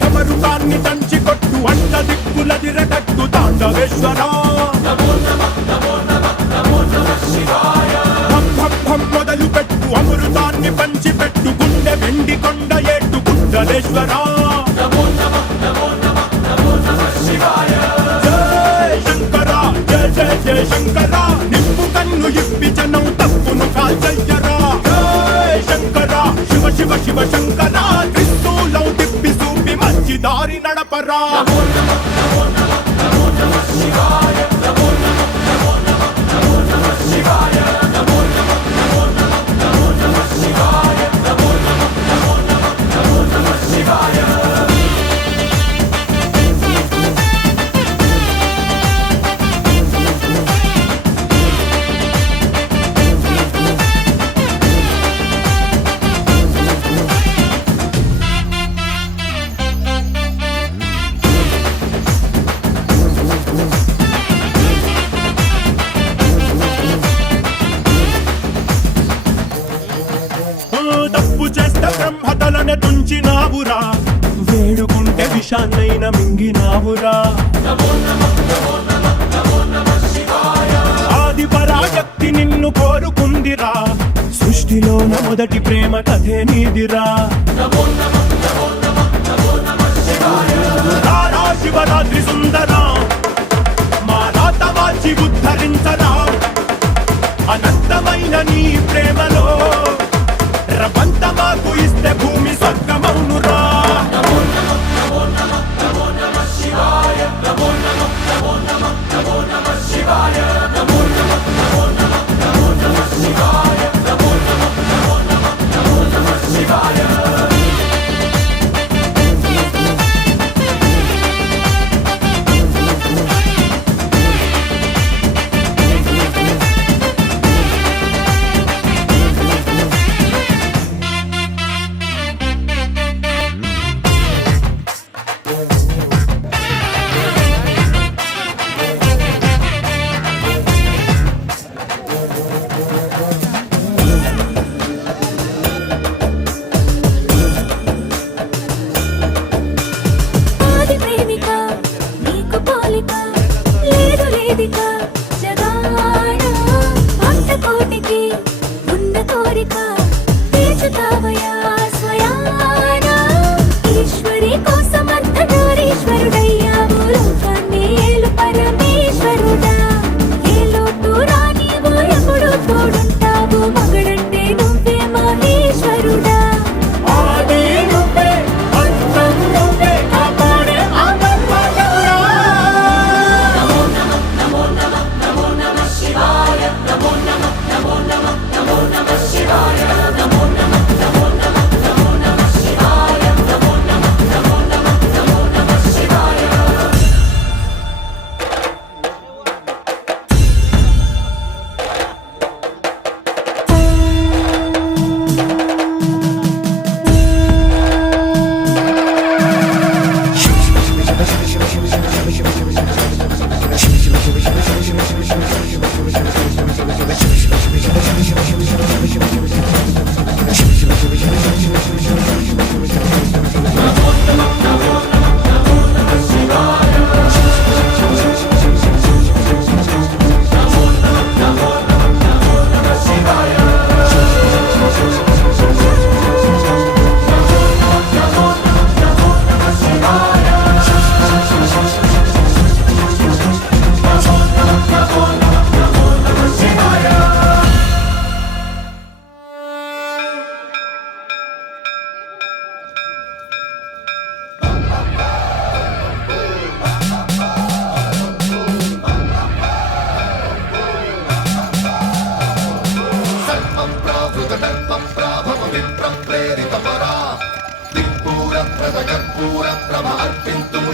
ఢమరుకాన్ని దంచి కొట్టు అంట దిక్కులదిరగట్టు తాండవేశ్వరా మొదలు పెట్టు అమృతాన్ని పంచి పెట్టు గుండె వెండి కొండ ఏట్టు కుండలేశ్వరా జయ శంకరా జయ జయ జయ శంకరా నిప్పు కన్ను ఇప్పి జనం తప్పును కాల్చయ్యరా జయ శంకరా శివ శివ శివ శంకరా త్రిశూలం తిప్పి చూపి మంచి దారి నడపరా తప్పు చేస్తే బ్రహ్మతలనే తుంచినావురా వేడుకుంటే విషాన్నైన మింగినావురా ఆది పరాశక్తి నిన్ను కోరుకుందిరా సృష్టిలోన మొదటి ప్రేమ కథే నీదిరా శివరాత్రి సుందరా మా రాత మార్చి ఉద్ధరించరా అనంతమైన నీ ప్రేమలో రవంత మాకు ఇస్తే భూమి స్వర్గమౌనురా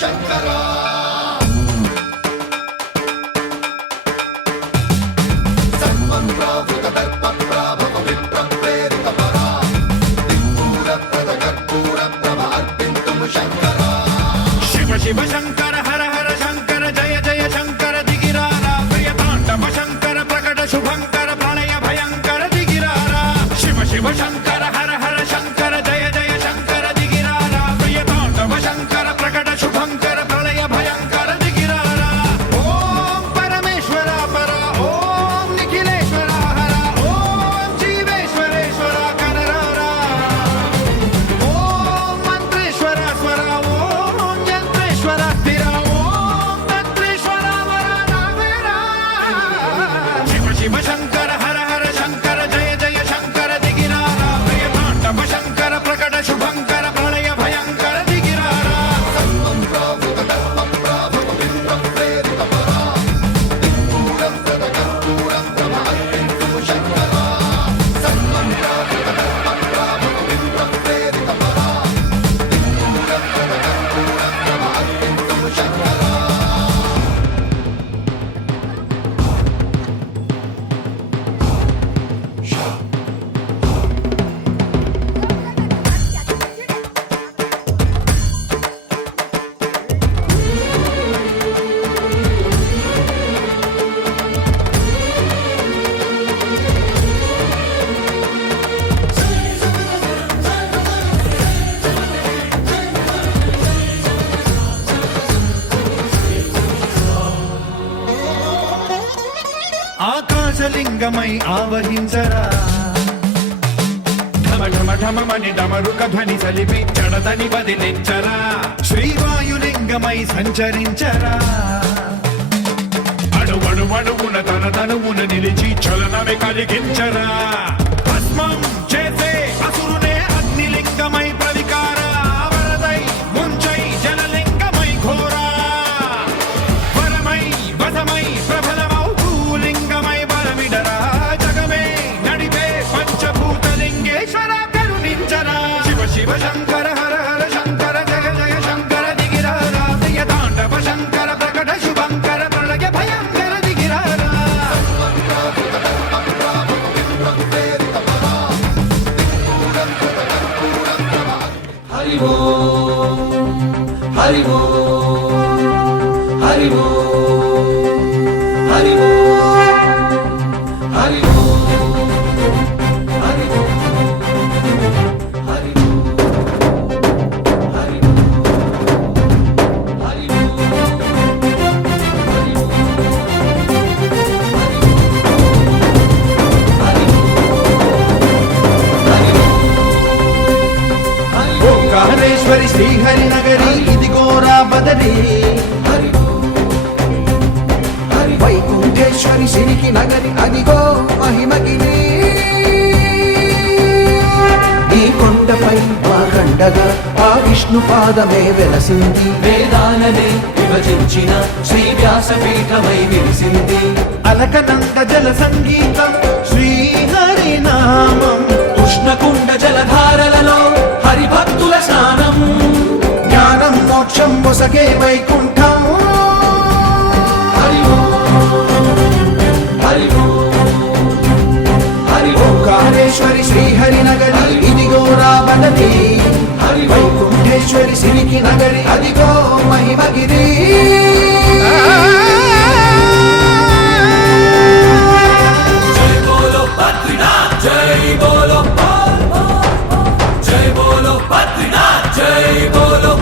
శంకరా సర్వప్రావృత దర్ప ప్రాభవ విప్ర ప్రేరిత పరా దిక్పూర ప్రద కర్పూర ప్రభ అర్పింతుము శంకరా శివ శివ శంకర హర హర శంకర జయ జయ శంకర దిగిరారా ప్రియ తాండవ శంకర ప్రకట శుభంకర ప్రళయ భయంకర దిగిరారా శివ శివ శంకర హర హర శంకర జయ జయ శంకర దిగిరారా ప్రియ తాండవ శంకర ప్రకట శుభంకర ప్రళయ భయంకర దిగిరారా ఓం పరమేశ్వర పర ఓం నిఖిలేశ్వర హర ఓం జీవేశ్వరేశ్వర కనరారా ఓం మంత్రేశ్వర స్వర ఓం యంత్రేశ్వర స్థిర ఓం తంత్రేశ్వర వర నావేరా శివ శివ శంకర హర హర శంకర జయ జయ శంకర దిగిరారా ప్రియ తాండవ శంకర ప్రకట శుభంకర ప్రళయ భయంకర దిగిరారా సర్వప్రావృత దర్ప ప్రాభవ విప్ర ప్రేరిత పరా దిక్పూర ప్రద కర్పూర ప్రభ అర్పింతుము శంకరా సర్వప్రావృత దర్ప ప్రాభవ విప్ర ప్రేరిత పరా దిక్పూర ప్రద కర్పూర ప్రభ అర్పింతుము శంకరా ఆకాశలింగమై ఆవహించరా ఢమ ఢమ ఢమమని డమరుక ధ్వని సలిపి జడదని బదిలించరా శ్రీవాయులింగమై సంచరించరా అణువణువున తన తనువున నిలిచి చలనమే కలిగించరా భస్మం చేసే అసురునే అగ్నిలింగమై ప్రవికార వరదై ముంచై జలలింగమై ఘోరా వరమై వసమై ప్రబలమౌ భూలింగమై బలమిడరా జగమే నడిపే పంచభూతలింగేశ్వర కరుణించరా శివ శివ శంకర హర హర శంకర జయ జయ శంకర దిగిరారా ప్రియ తాండవ శంకర ప్రకట శుభంకర ప్రళయ భయంకర దిగిరారా సర్వప్రావృత దర్ప ప్రాభవ విప్ర ప్రేరిత పరా దిక్పూర ప్రద కర్పూర ప్రభ హరి ఓం హరి ఓం హరి ఓం హరి ఓం హరి ఓం హరి ఓం హరి ఓం హరి ఓం హరి ఓంకారేశ్వరి శ్రీహరి నగరి ఇదిగోరా బదరి వైకుంఠేశ్వరి సిరికి నగరి అదిగో మహిమగిరి ఈ కొండపై మా గండగా ఆ విష్ణు పాదమే వెలసింది వేదాలనే విభజించిన శ్రీ వ్యాసపీఠమై విరిసింది అలకనంద జల సంగీతం శ్రీహరి నామం ఉష్ణకుండ జలధారలలో హరిభక్తుల స్నానం జ్ఞానం మోక్షం మొసగే వైకుంఠం హరి ఓం హరి ఓం హరి ఓం ఓంకారేశ్వరి శ్రీహరి నగరి ఇదిగో రాబడది హరి ఓం వైకుంఠేశ్వరి సిరికి నగరి అదిగో మహిమగిరి జై బోలో బద్రీనాథ్ జై బోలో జై బోలో బద్రీనాథ్ జై బోలో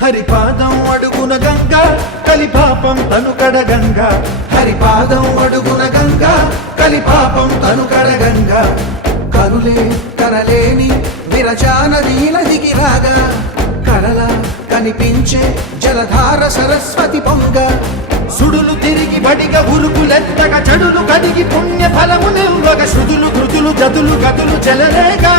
హరిపాదం అడుగున గంగా కలిపాపం తనుకడ గంగా హరిపాదం అడుగున గంగా కలిపాపం తనుకడ గంగా కరులే కరలేని విరచానది నదికి రాగా కరల కనిపించే జలధార సరస్వతి పొంగ సుడులు తిరిగి బడిగ ఉరుకులెత్తగా చెడులు కడిగి పుణ్య ఫలమునివ్వగ శృతులు కృతులు జతులు గతులు చెలరేగా